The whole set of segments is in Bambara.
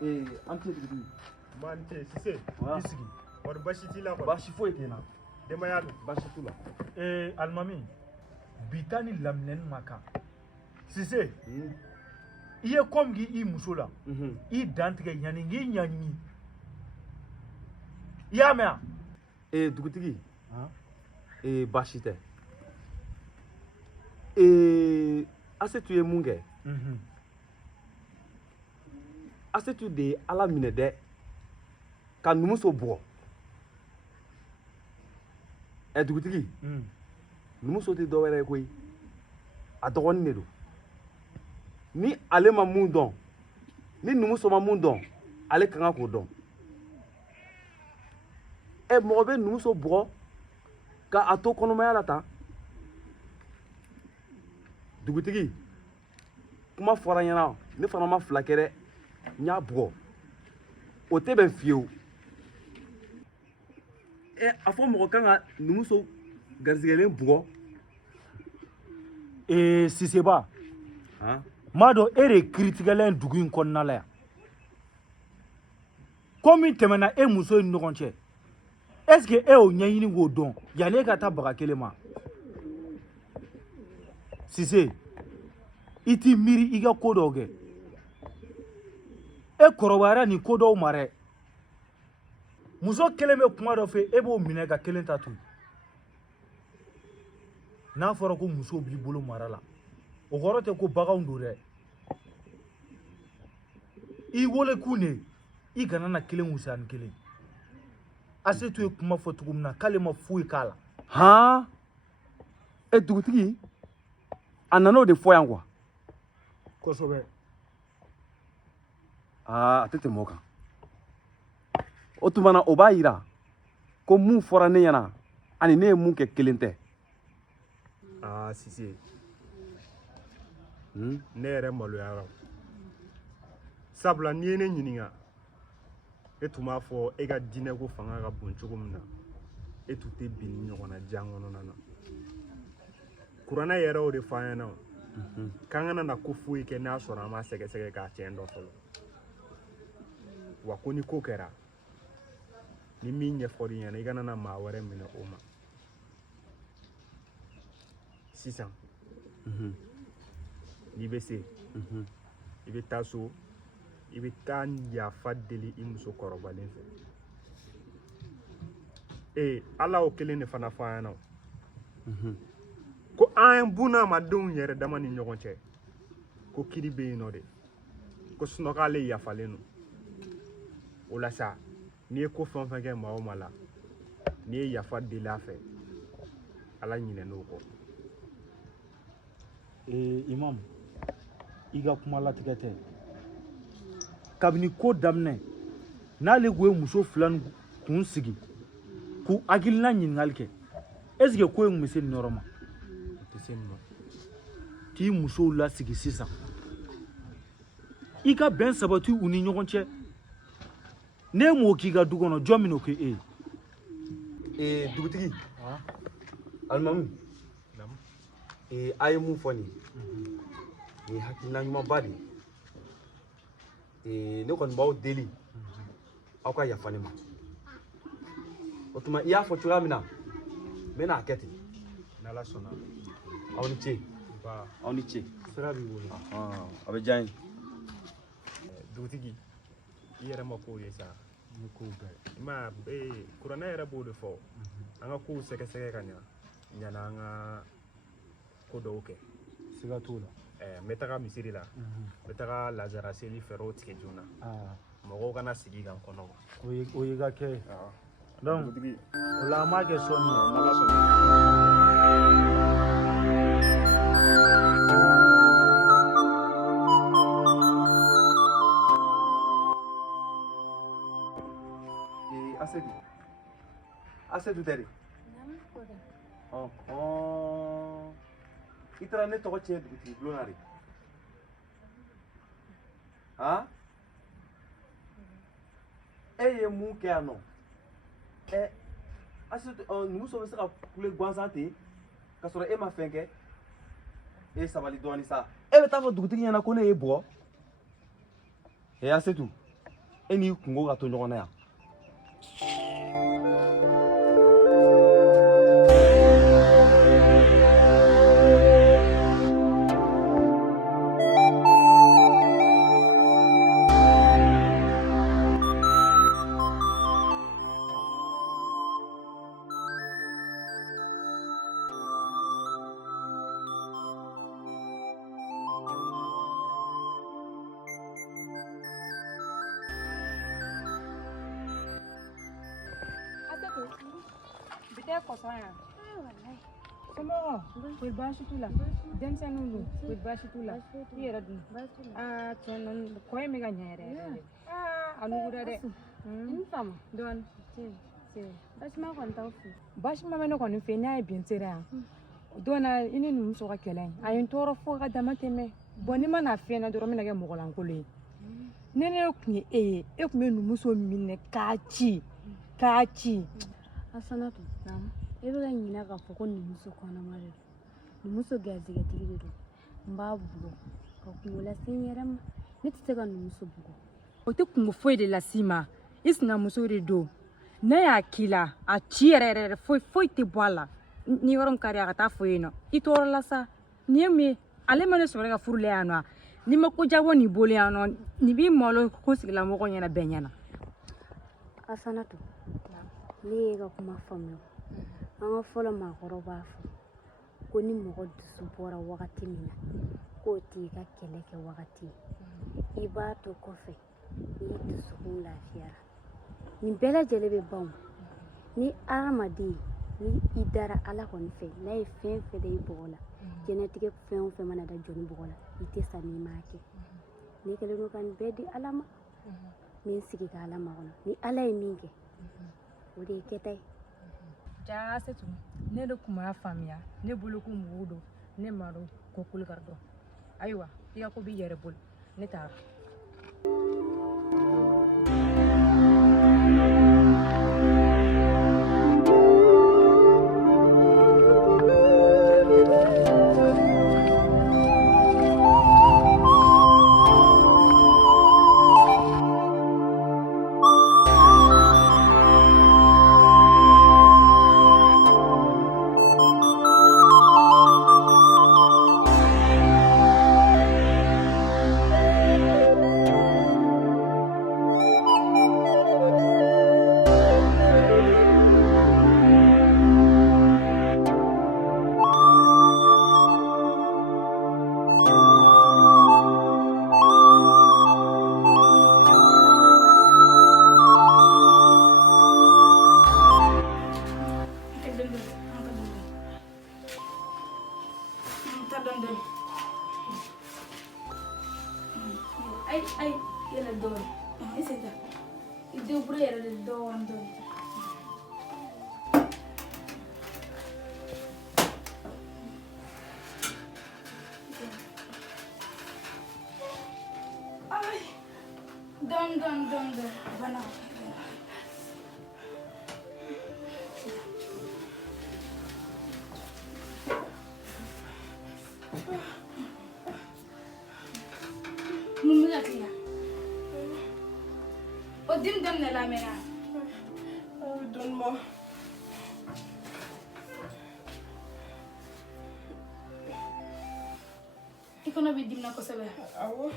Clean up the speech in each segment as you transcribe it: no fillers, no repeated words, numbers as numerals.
An tɛ dugutigi. Man tɛ Sise. I sigi. Wari basi t'i la kɔni. Baasi foyi tɛ n na. Denbaya dun? Baasi t'u la. Alimami, bi ta ni laminɛni ma kan. Sise, i ye kɔn k'i muso la. I dan tigɛ yanni k'i ɲaɲini. I y'a mɛn wa? Dugutigi. Baasi tɛ. Asetu ye mun kɛ? Asetu de ye Ala minɛ dɛ ka numuso bugɔ. Dugutigi. Numuso tɛ dɔ wɛrɛ ye koyi. A dɔgɔnin de don. Ni ale ma mun dɔn, ni numuso ma mun dɔn, ale ka kan k'o dɔn. Mɔgɔ bɛ numuso bugɔ k'a to kɔnɔmaya la tan. Dugutigi, kuma fɔra ɲɛna, ne fana ma fila kɛ dɛ, n y'a bugɔ. O tɛ bɛn fiyewu. A fɔ mɔgɔ kan ka numuso garizigɛlen bugɔ. Siseba. M'a dɔn e de kiritigɛla dugu in kɔnɔna la yan. Ko min tɛmɛna e muso ni ɲɔgɔn cɛ. Est-ce que e y'o ɲɛɲini k'o dɔn yanni e ka taa baga kelen ma? Sise, i t'i miiri i ka ko dɔw kɛ. E kɔrɔbayara nin ko dɔw ma dɛ. Muso kelen bɛ kuma dɔ fɛ e b'o minɛ ka kelen ta to. N'a fɔra ko muso b'i bolo mara la, o kɔrɔ tɛ ko baganw don dɛ. I wolokun de, i kana na kelen wusa ni kelen. Asetu ye kuma fɔ cogo min na k'ale ma foyi k'a la. Dugutigi, a nana o de fɔ yan quoi. Kosɛbɛ. A tɛ tɛmɛ o kan. O tuma na o b'a yira ko mun fɔra ne ɲɛna ani ne ye mun kɛ kelen tɛ. Sise. Ne yɛrɛ maloyara. Sabula n'i ye ne ɲininka, e tun b'a fɔ e ka diinɛ ko fanga ka bon cogo min na, e tun tɛ bin ni ɲɔgɔn na diya kɔnɔna na. Kuranɛ yɛrɛ o de fɔ an ɲɛna k'an kana na ko foyi kɛ n'a sɔrɔ an ma sɛgɛsɛgɛ k'a tiɲɛ dɔn fɔlɔ. Wa ko ni ko kɛra, ni min ɲɛfɔr'i ɲɛna i kana na maa wɛrɛ minɛ o ma. Sisan, n'i bɛ se, i bɛ taa so, i bɛ taa yafa deli i muso kɔrɔbalen fɛ. Ala o kelen de fana fɔ an ɲɛna. Ko an bunahadamadenw yɛrɛ dama ni ɲɔgɔn cɛ, ko kiri bɛ yen nɔ de, ko sinɔn k'ale yafalen don. O la sa, n'i ye ko fɛn o fɛn kɛ maa o maa la, n'i ye yafa deli a fɛ, Ala ɲinɛn'o kɔ. Imam, i ka kuma latigɛ tɛ. Kabini ko daminɛ, n'ale ko ye muso fila kun sigi, k'u hakilina ɲininkali kɛ, est-ce que ko in bɛ se nin yɔrɔ ma? O tɛ se nin ma. K'i musow lasigi sisan. I ka bɛn sabati u ni ɲɔgɔn cɛ. Ne m'o k'i ka du kɔnɔ, jɔn min o kɛ e ye? Dugutigi. Alimami. A ye mun fɔ nin ye hakilina ɲumanba de ye. Ne kɔni b'aw deli aw ka yafa ne ma. O tuma i y'a fɔ cogoya min na, n bɛ n'a kɛ ten. N'Ala sɔnna. Aw ni ce. Aw ni ce. Sira b'i bolo. A bɛ diya n ye. Dugutigi, i yɛrɛ ma kow ye sa. N ye kow bɛɛ. I m'a ye, kuranɛ yɛrɛ b'o de fɔ. An ka kow sɛgɛsɛgɛ ka ɲa yanni an ka ko dɔw kɛ. Siga t'o la. N bɛ taga misiri la. N bɛ taga lazara seli fɛɛrɛw tigɛ joona. Mɔgɔw kana sigi kan kɔnɔ. O ye ka kɛ. Donc, o la an b'a kɛ sɔnni ye. N'Ala sɔnna. Asetu tɛ de. I taara ne tɔgɔ tiɲɛ dugutigi bulon na de. E ye mun kɛ yan nɔ. Asetu, numuso bɛ se ka kule gansan ten ka sɔrɔ e ma fɛn kɛ. E sabali dɔɔnin sa. E bɛ taa fɔ dugutigi ɲɛna ko ne y'e bugɔ. Asetu, E n'i kungo ka to ɲɔgɔn na yan. Bite kosanya. Semua, buat bashi tu lah. Dem saya nunggu, buat bashi tu lah. Iya dah dulu. Cuman kau yang megang nyere. Anu udah deh. Ini sama. Don. Bashi mah kau tahu sih. Bashi mah mana kau ni fenya ibin cerah. Dona ini nunggu soal keleng. Ayun toro foga damat eme. Boni mana fenya dorong mana ke mogolang kuli. Nene okni ekme nunggu so mine kaci. Asana tu, ebe ga nyina ka foko ni muso kona mare. Ni muso gazi ga tigiro. Mbabugo. Ka kungola sinyeram. Ni titega ni muso bugo. Ote kungo foi de la sima. Isna muso de do. Na ya kila a chiere foi te boala. Ni warom kari aga ta foi no. Itoro la sa. Ni me ale mane so ga furle anwa. Ni mako jawo ni bole anwa. Ni bi molo ko sigla mo ko nyana benyana. Asana tu. Ni ga kuma famlo. Anga fola ma goroba fu. Ko ni mo dusu bora wakati mina. Ko ti ga keleke wakati. Iba to kofe. Ni dusu hula fiara. Ni bela jelebe bom. Ni aramadi. Ni idara ala konfe. Na e fen fe de ibola. Genetique fen fe mana da joni bola. Ite sa ni make. Ni kele no kan bedi alama. Min sigi ka alama kono. Ni ala e minke. Ode ketai. Ja setu. Ne do kuma famia. Ne bulu ku mudo. Ne maro ko kul gardo. Aywa, iya ko bi yere bul. Ne tar. Ay, yela don. Ese está. Y de ubro era del don. Ay, don. Bana. Mumula kila. Odim dam na la mena. Don mo. Iko na bidim na ko sabe. Awo.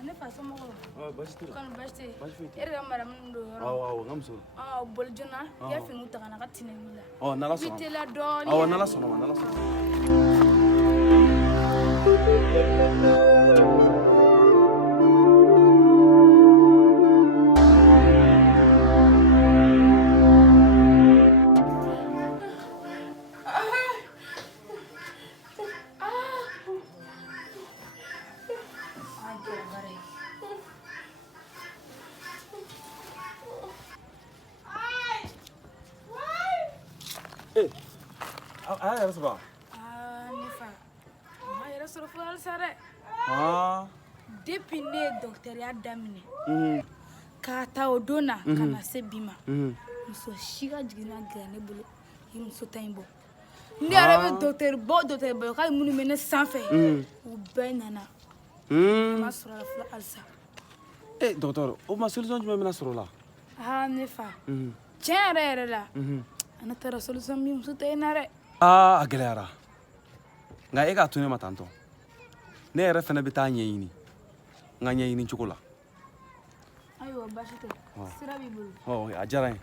Ane faso mo. Bashi tira. Kan bashi. Bashi fiti. Ere mara mundo. Awo, ngamso. Boljona ya finu tagana ka tinemila. Nala sono. Bitela don. Nala sono. Ayah rasa apa? Nifa. Ma yara soro fo sare. Depuis ne docteur ya damine. Ka ta odona kana se bima. Muso shiga jigina gane bulu. Muso taimbo. ne yɛrɛ bɛ dɔkitɛri bɔ k'ale minnu bɛ ne sanfɛ u bɛɛ nana ma sɔrɔ la fɔlɔ halisa dɔgɔtɔrɔ o ma solution jumɛn bɛna sɔrɔ o la ne fa tiɲɛ yɛrɛ la ne taara solution min muso tɛ e na dɛ a gɛlɛyara nka e k'a to ne ma tantɔ ne yɛrɛ fɛnɛ bɛ taa ɲɛɲini n ka ɲɛɲini cogo la ayiwa baasi tɛ sira b'i bolo a diyara n ye